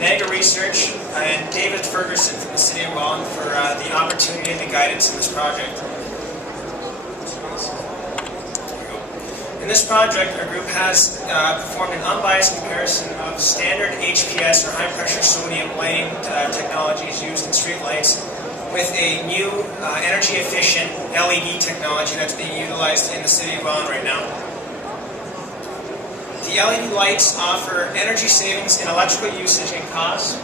Niagara Research, and David Ferguson from the City of Welland for the opportunity and the guidance in this project. In this project, our group has performed an unbiased comparison of standard HPS or high-pressure sodium lighting technologies used in streetlights with a new energy-efficient LED technology that's being utilized in the City of Welland right now. The LED lights offer energy savings in electrical usage and costs.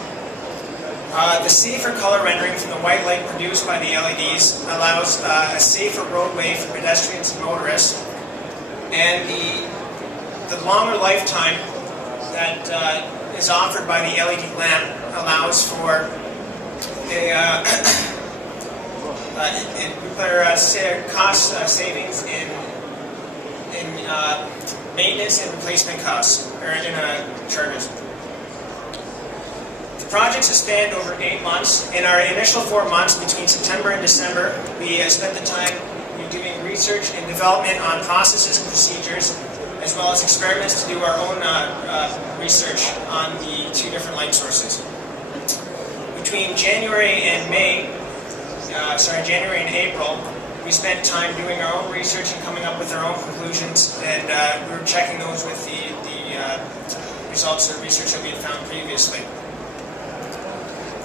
The safer color rendering from the white light produced by the LEDs allows a safer roadway for pedestrians and motorists. And the longer lifetime that is offered by the LED lamp allows for cost savings in maintenance and replacement costs, or in charges. The projects have spanned over 8 months. In our initial 4 months between September and December, we spent the time doing research and development on processes and procedures, as well as experiments to do our own research on the 2 different light sources. Between January and April, we spent time doing our own research and coming up with our own conclusions, and we were checking those with the results of research that we had found previously.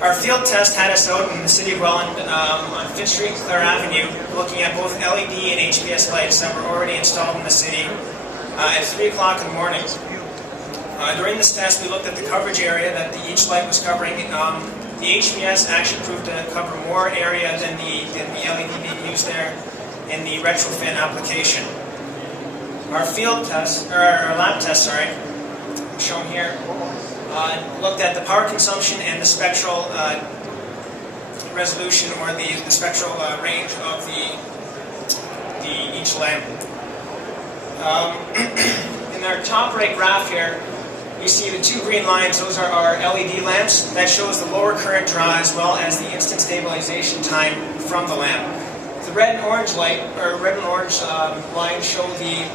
Our field test had us out in the City of Welland on Fifth Street, Clare Avenue, looking at both LED and HPS lights that were already installed in the city at 3 o'clock in the morning. During this test, we looked at the coverage area that each light was covering. The HPS actually proved to cover more area than the LED being used there in the retrofit application. Our field test, or our lab test, shown here, looked at the power consumption and the spectral resolution, or the spectral range of each lamp. In our top right graph here, you see the 2 green lines. Those are our LED lamps. That shows the lower current draw as well as the instant stabilization time from the lamp. The red and orange lines show the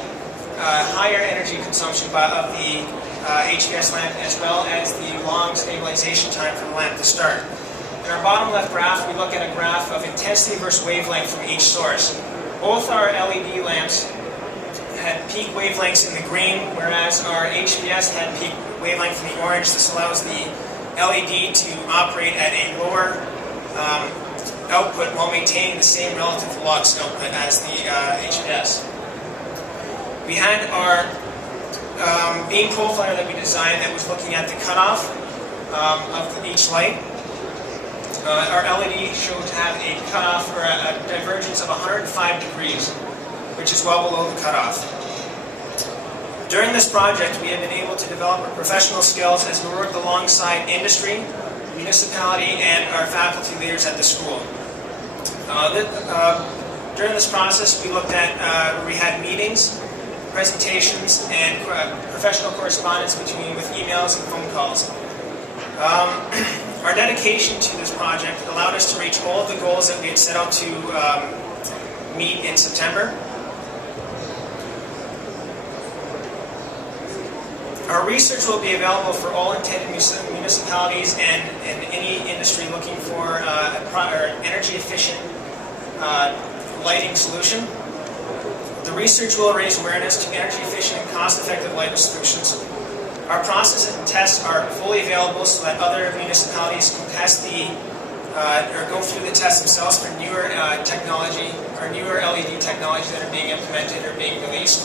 higher energy consumption of the HPS lamp, as well as the long stabilization time for the lamp to start. In our bottom left graph, we look at a graph of intensity versus wavelength from each source. Both our LED lamps had peak wavelengths in the green, whereas our HPS had peak wavelength in the orange. This allows the LED to operate at a lower output while maintaining the same relative lux output as the HPS. We had our beam profiler that we designed that was looking at the cutoff of each light. Our LED showed to have a cutoff, or a divergence of 105 degrees, which is well below the cutoff. During this project, we have been able to develop our professional skills as we worked alongside industry, municipality, and our faculty leaders at the school. During this process, we looked at, we had meetings, presentations, and professional correspondence with emails and phone calls. Our dedication to this project allowed us to reach all of the goals that we had set out to meet in September. Our research will be available for all intended municipalities and any industry looking for an energy-efficient lighting solution. The research will raise awareness to energy-efficient and cost-effective lighting solutions. Our processes and tests are fully available so that other municipalities can test or go through the test themselves for newer technology or newer LED technologies that are being implemented or being released.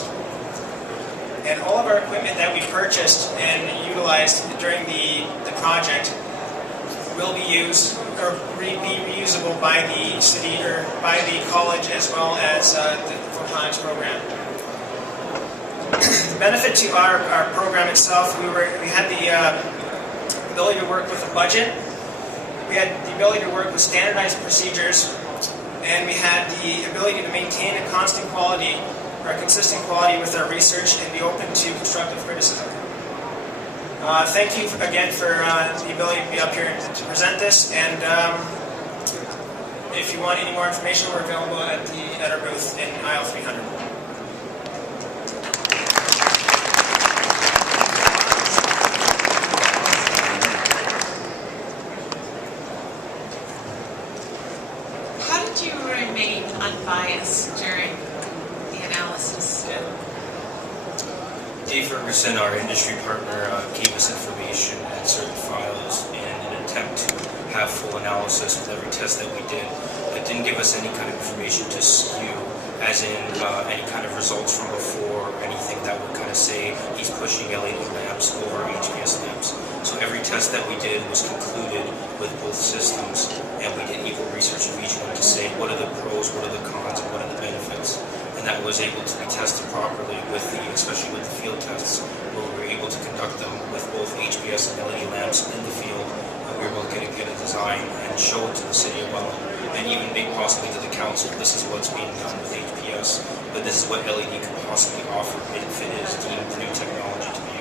And all of our equipment that we purchased and utilized during the project will be used or be reusable by the city or by the college, as well as the Photonics program. The benefit to our program itself, we had the ability to work with a budget, we had the ability to work with standardized procedures, and we had the ability to maintain a constant quality or a consistent quality with our research and be open to constructive criticism. Thank you again for the ability to be up here and to present this, and if you want any more information, we're available at our booth in aisle 300. person, our industry partner, gave us information and certain files in an attempt to have full analysis with every test that we did. It didn't give us any kind of information to skew, as in any kind of results from before, or anything that would kind of say he's pushing LED lamps over HPS lamps. So every test that we did was concluded with both systems, and we did equal research of each one to say what are the pros, what are the cons, and what are the benefits. And that was able to be tested properly with especially with the field tests, where we were able to conduct them with both HPS and LED lamps in the field. We were able to get a design and show it to the City of Welland, and even maybe possibly to the council. This is what's being done with HPS, but this is what LED could possibly offer if it is deemed new technology to be